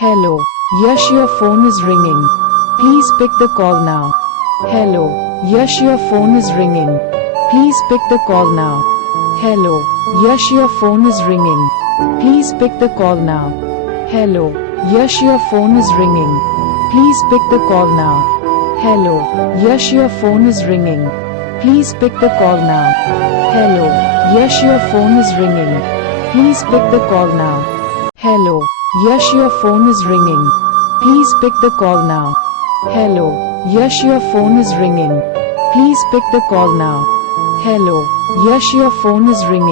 Hello. Yash, your phone is ringing. Please pick the call now. Hello. Yash, your phone is ringing. Please pick the call now. Hello. Yash, your phone is ringing. Please pick the call now. Hello. Yash, your phone is ringing. Please pick the call now. Hello. Yash, your phone is ringing. Please pick the call now. Hello. Yash, your phone is ringing. Please pick the call now. Hello. Yash, your phone is ringing. Please pick the call now. Hello. Yash, your phone is ringing. Please pick the call now. Hello. Yash, your phone is ringing.